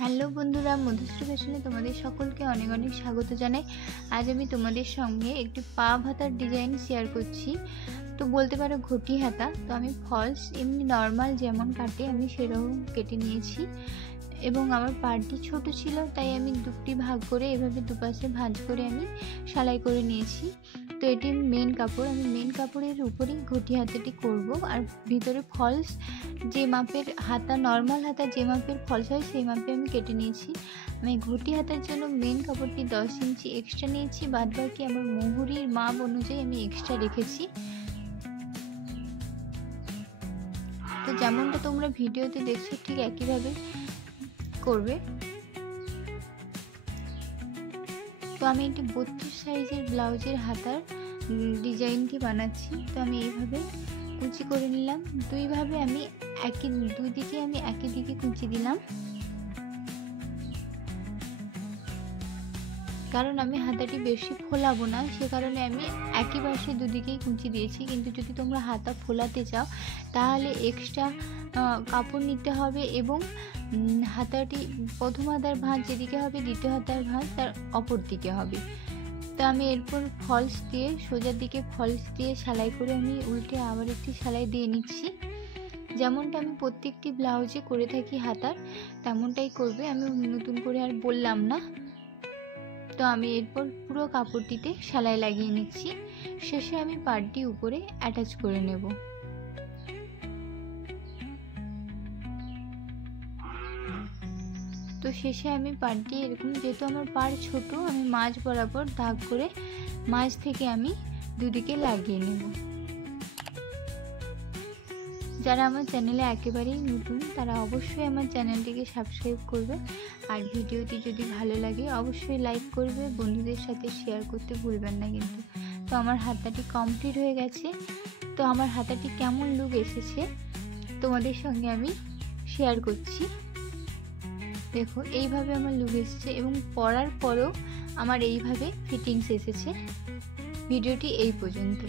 Hello বন্ধুরা, মধুশ্রী ফ্যাশনে তোমাদের সকলকে অনেক অনেক স্বাগত জানাই। আজ আমি তোমাদের সঙ্গে একটি পা হাতার ডিজাইন শেয়ার করছি। তো বলতে পারো ঘটি হাতা। তো আমি ফলস এমনি নর্মাল যেমন কাটে আমি সেরকম কেটে নিয়েছি এবং আমার পাটি ছোট ছিল, তাই আমি দুটি ভাগ করে এভাবে দুপাশে ভাঁজ করে আমি সেলাই করে নিয়েছি। তো এটি মেন কাপড়, আমি মেন কাপড়ের উপরেই ঘটি হাতাটি করব। আর ভিতরে ফলস যে মাপের হাতা, নর্মাল হাতা যে মাপের ফলস হয় সেই মাপে আমি কেটে নিয়েছি। আমি ঘটি হাতার জন্য মেন কাপড়টি 10 ইঞ্চি এক্সট্রা নিয়েছি, বাদ বাকি আমার মুহুরির মাপ অনুযায়ী আমি এক্সট্রা রেখেছি। তো যেমনটা তোমরা ভিডিওতে দেখছো ঠিক একইভাবে করবে। তো আমি একটি 32 সাইজের ব্লাউজের হাতার ডিজাইনটি বানাচ্ছি। তো আমি এইভাবে কুচি করে নিলাম, দুই দিকে আমি একই দিকে কুচি দিলাম, কারণ আমি হাতাটি বেশি ফোলাবো না, সে কারণে আমি একই পাশে দুদিকেই কুচি দিয়েছি। কিন্তু যদি তোমরা হাতা ফোলাতে চাও তাহলে এক্সট্রা কাপড় নিতে হবে এবং হাতাটি প্রথম হাতার ভাঁজ যেদিকে হবে দ্বিতীয় হাতার ভাঁজ তার অপর দিকে হবে। তো আমি এরপর ফলস দিয়ে সোজার দিকে ফলস দিয়ে সেলাই করে আমি উল্টে আবার একটি সেলাই দিয়ে নিচ্ছি। যেমনটা আমি প্রত্যেকটি ব্লাউজে করে থাকি হাতার, তেমনটাই করবে, আমি নতুন করে আর বললাম না। তো আমি এরপর পুরো কাপড়টিতে সেলাই লাগিয়ে নিচ্ছি। শেষে আমি পাড়টি উপরে অ্যাটাচ করে নেব। তো শেষে আমি পাড়টি এরকম, যেহেতু আমার পাড় ছোট, আমি মাঝ বরাবর দাগ করে মাঝ থেকে আমি দুদিকে লাগিয়ে নেব। যারা আমার চ্যানেলে একেবারেই নতুন তারা অবশ্যই আমার চ্যানেলটিকে সাবস্ক্রাইব করবে। আর ভিডিওটি যদি ভালো লাগে অবশ্যই লাইক করবে, বন্ধুদের সাথে শেয়ার করতে ভুলবেন না কিন্তু। তো আমার হাতাটি কমপ্লিট হয়ে গেছে। তো আমার হাতাটি কেমন লুক এসেছে তোমাদের সঙ্গে আমি শেয়ার করছি। দেখো এইভাবে আমার লুক এসেছে এবং পরার পরও আমার এইভাবে ফিটিংস এসেছে। ভিডিওটি এই পর্যন্ত।